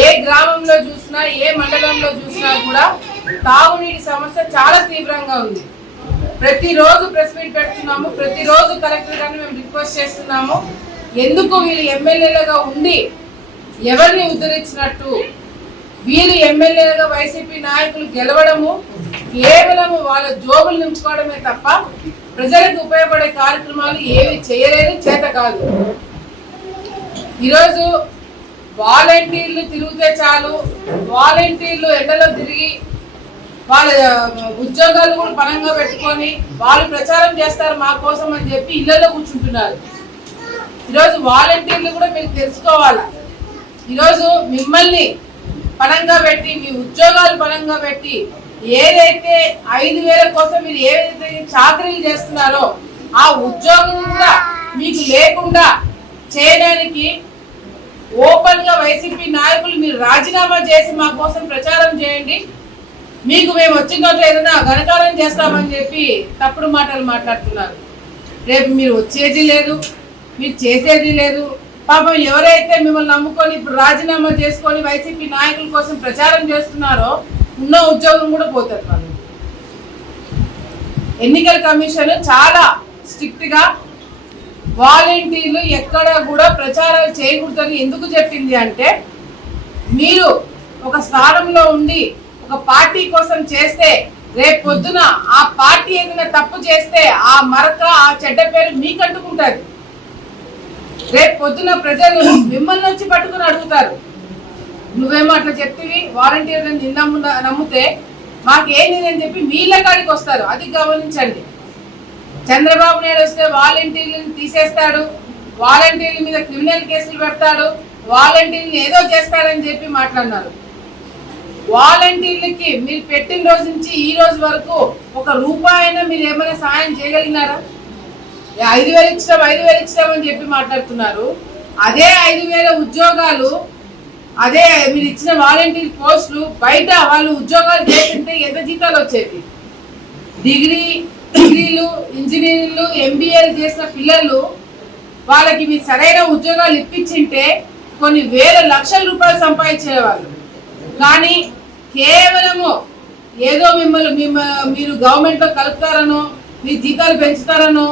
ఏ గ్రామంలో చూసినా ఏ మండలంలో చూసినా కూడా తాగునీటి సమస్య చాలా తీవ్రంగా ఉంది. ప్రతిరోజు ప్రెస్ మీట్ పెడుతున్నాము, ప్రతిరోజు కలెక్టర్ గారిని మేము రిక్వెస్ట్ చేస్తున్నాము. ఎందుకు వీళ్ళు ఎమ్మెల్యేలుగా ఉండి ఎవరిని ఉద్ధరించినట్టు, వీరు ఎమ్మెల్యేలుగా వైసీపీ నాయకులు గెలవడము కేవలము వాళ్ళ జోబులు నింపుకోవడమే తప్ప ప్రజలకు ఉపయోగపడే కార్యక్రమాలు ఏవి చేయలేదు, చేత కాదు. ఈరోజు వాలంటీర్లు తిరిగితే చాలు, వాలంటీర్లు ఎండలో తిరిగి వాళ్ళ ఉద్యోగాలు కూడా పరంగా పెట్టుకొని వాళ్ళు ప్రచారం చేస్తారు మా కోసం అని చెప్పి ఇళ్లలో కూర్చుంటున్నారు. ఈరోజు వాలంటీర్లు కూడా మీరు తెలుసుకోవాలి. ఈరోజు మిమ్మల్ని పరంగా పెట్టి మీ ఉద్యోగాలు పరంగా పెట్టి ఏదైతే 5,000 కోసం మీరు ఏదైతే చాకరీలు చేస్తున్నారో ఆ ఉద్యోగం కూడా మీకు లేకుండా చేయడానికి ఓపెన్ గా వైసీపీ నాయకులు మీరు రాజీనామా చేసి మా కోసం ప్రచారం చేయండి, మీకు మేము వచ్చినట్లు ఏదైనా ఘనకారం చేస్తామని చెప్పి తప్పుడు మాటలు మాట్లాడుతున్నారు. రేపు మీరు వచ్చేది లేదు, మీరు చేసేది లేదు. పాపం ఎవరైతే మిమ్మల్ని నమ్ముకొని ఇప్పుడు రాజీనామా చేసుకొని వైసీపీ నాయకుల కోసం ప్రచారం చేస్తున్నారో ఉన్న ఉద్యోగం కూడా పోతారు. వాళ్ళు ఎన్నికల కమిషన్ చాలా స్ట్రిక్ట్ గా వాలంటీర్లు ఎక్కడ కూడా ప్రచారాలు చేయకూడదని ఎందుకు చెప్పింది అంటే, మీరు ఒక స్థానంలో ఉండి ఒక పార్టీ కోసం చేస్తే రేపు పొద్దున ఆ పార్టీ ఏదైనా తప్పు చేస్తే ఆ మరక ఆ చెడ్డ పేరు మీకు అంటుకుంటారు. రేపు పొద్దున ప్రజలు మిమ్మల్ని వచ్చి పట్టుకుని అడుగుతారు, నువ్వేమో అట్లా చెప్తివి, వాలంటీర్లను నమ్మితే మాకేంది అని చెప్పి మీళ్ళ కాడికి వస్తారు. అది గమనించండి. చంద్రబాబు నాయుడు వస్తే వాలంటీర్లను తీసేస్తాడు, వాలంటీర్ల మీద క్రిమినల్ కేసులు పెడతాడు, వాలంటీర్లు ఏదో చేస్తాడని చెప్పి మాట్లాడినారు. వాలంటీర్లకి మీరు పెట్టిన రోజు నుంచి ఈ రోజు వరకు ఒక రూపాయినా మీరు ఏమైనా సాయం చేయగలిగినారా? 5,000 ఇచ్చాం 5,000 ఇచ్చామని చెప్పి మాట్లాడుతున్నారు. అదే 5,000 ఉద్యోగాలు, అదే మీరు ఇచ్చిన వాలంటీర్ పోస్టులు బయట వాళ్ళు ఉద్యోగాలు చేస్తుంటే ఎంత జీతాలు వచ్చేది? డిగ్రీలు ఇంజనీరింగ్లు ఎంబీఏలు చేసిన పిల్లలు వాళ్ళకి మీరు సరైన ఉద్యోగాలు ఇప్పించింటే కొన్ని వేల లక్షల రూపాయలు సంపాదించేవాళ్ళు. కానీ కేవలము ఏదో మీరు గవర్నమెంట్లో కలుపుతారనో మీ జీతాలు పెంచుతారనో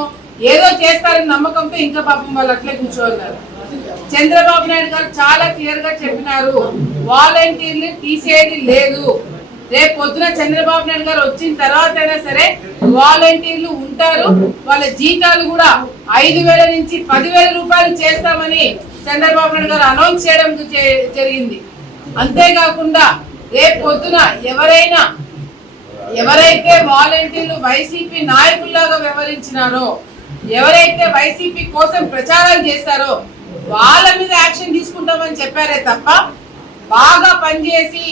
ఏదో చేస్తారని నమ్మకంతో ఇంకా పాపం వాళ్ళు అట్లే కూర్చోన్నారు. చంద్రబాబు నాయుడు గారు చాలా క్లియర్ గా చెప్పినారు, వాలంటీర్లు తీసేది లేదు. రేపు పొద్దున చంద్రబాబు నాయుడు గారు వచ్చిన తర్వాత అయినా సరే వాలంటీర్లు ఉంటారు, వాళ్ళ జీతాలు కూడా 5,000 నుంచి 10,000 రూపాయలు చేస్తామని చంద్రబాబు నాయుడు గారు అనౌన్స్ చేయడం జరిగింది. అంతేకాకుండా రేపు పొద్దున ఎవరైతే వాలంటీర్లు వైసీపీ నాయకుల్లాగా వ్యవహరించినారో, ఎవరైతే వైసీపీ కోసం ప్రచారాలు చేస్తారో వాళ్ళ మీద యాక్షన్ తీసుకుంటామని చెప్పారే తప్ప బాగా పనిచేసి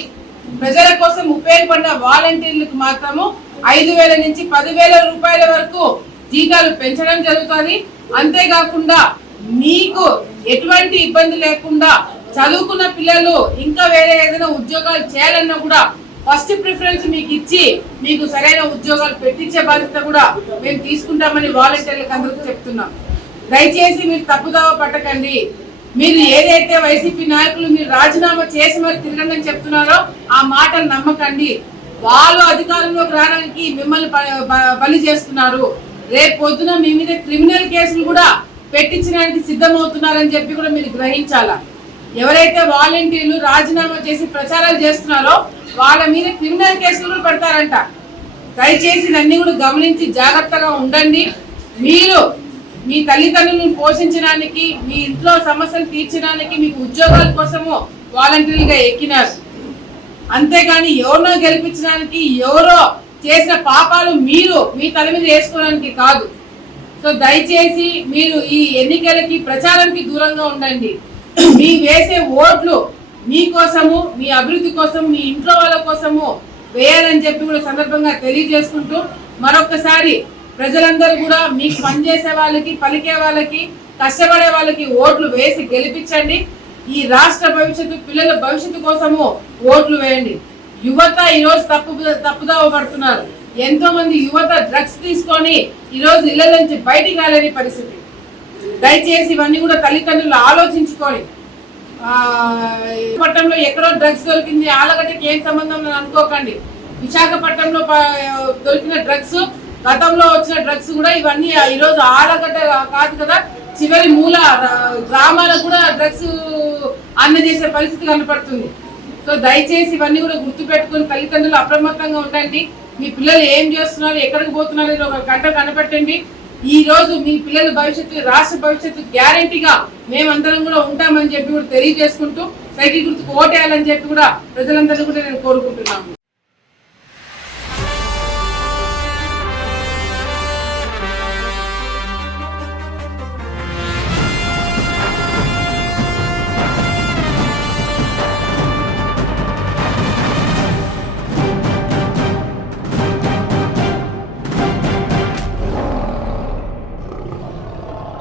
ప్రజల కోసం ఉపయోగపడిన వాలంటీర్లకు మాత్రము 5,000 నుంచి 10,000 రూపాయల వరకు జీతాలు పెంచడం జరుగుతుంది. అంతేకాకుండా మీకు ఎటువంటి ఇబ్బంది లేకుండా చదువుకున్న పిల్లలు ఇంకా వేరే ఏదైనా ఉద్యోగాలు చేయాలన్నా కూడా ఫస్ట్ ప్రిఫరెన్స్ మీకు ఇచ్చి మీకు సరైన ఉద్యోగాలు పెట్టించే బాధ్యత కూడా మేము తీసుకుంటామని వాలంటీర్లకు అందరికీ చెప్తున్నాం. దయచేసి మీరు తప్పుదావ పట్టకండి. మీరు ఏదైతే వైసీపీ నాయకులు మీరు రాజీనామా చేసి మరి తిరగండి అని చెప్తున్నారో ఆ మాటలు నమ్మకండి. వాళ్ళు అధికారంలోకి రావడానికి మిమ్మల్ని బలి చేస్తున్నారు. రేపు పొద్దున మీ మీద క్రిమినల్ కేసులు కూడా పెట్టించడానికి సిద్ధమవుతున్నారని చెప్పి కూడా మీరు గ్రహించాలా. ఎవరైతే వాలంటీర్లు రాజీనామా చేసి ప్రచారాలు చేస్తున్నారో వాళ్ళ మీద క్రిమినల్ కేసులు కూడా పెడతారంట. దయచేసి ఇవన్నీ కూడా గమనించి జాగ్రత్తగా ఉండండి. మీరు మీ తల్లిదండ్రులను పోషించడానికి, మీ ఇంట్లో సమస్యలు తీర్చడానికి, మీకు ఉద్యోగాల కోసము వాలంటీర్లుగా ఎక్కినారు. అంతేగాని ఎవరినో గెలిపించడానికి, ఎవరో చేసిన పాపాలు మీరు మీ తల మీద వేసుకోవడానికి కాదు. సో దయచేసి మీరు ఈ ఎన్నికలకి ప్రచారానికి దూరంగా ఉండండి. మీ వేసే ఓట్లు మీకోసము, మీ అభివృద్ధి కోసం, మీ ఇంట్లో వాళ్ళ కోసము వేయాలని చెప్పి కూడా సందర్భంగా తెలియజేసుకుంటూ మరొకసారి ప్రజలందరూ కూడా మీకు పనిచేసే వాళ్ళకి, పలికే వాళ్ళకి, కష్టపడే వాళ్ళకి ఓట్లు వేసి గెలిపించండి. ఈ రాష్ట్ర భవిష్యత్తు, పిల్లల భవిష్యత్తు కోసము ఓట్లు వేయండి. యువత ఈరోజు తప్పుదావ పడుతున్నారు. ఎంతో మంది యువత డ్రగ్స్ తీసుకొని ఈరోజు ఇళ్ల నుంచి బయటికి రాలేని పరిస్థితి. దయచేసి ఇవన్నీ కూడా తల్లిదండ్రులు ఆలోచించుకొని విశాఖపట్నంలో ఎక్కడో డ్రగ్స్ దొరికింది, ఆలగడ్డకి ఏం సంబంధం అని అనుకోకండి. విశాఖపట్నంలో దొరికిన డ్రగ్స్, గతంలో వచ్చిన డ్రగ్స్ కూడా ఇవన్నీ ఈరోజు ఆలగడ్డ కాదు కదా, చివరి మూల గ్రామాలకు కూడా డ్రగ్స్ అందజేసే పరిస్థితి కనపడుతుంది. సో దయచేసి ఇవన్నీ కూడా గుర్తు పెట్టుకుని తల్లిదండ్రులు అప్రమత్తంగా ఉండండి. మీ పిల్లలు ఏం చేస్తున్నారు, ఎక్కడికి పోతున్నారు ఒక గంట కనపెట్టండి. ఈ రోజు మీ పిల్లల భవిష్యత్తు, రాష్ట్ర భవిష్యత్తు గ్యారంటీగా మేమందరం కూడా ఉంటామని చెప్పి కూడా తెలియజేసుకుంటూ సైకిల్ గుర్తుకు ఓటేయాలని చెప్పి కూడా ప్రజలందరూ కూడా నేను కోరుకుంటున్నాను.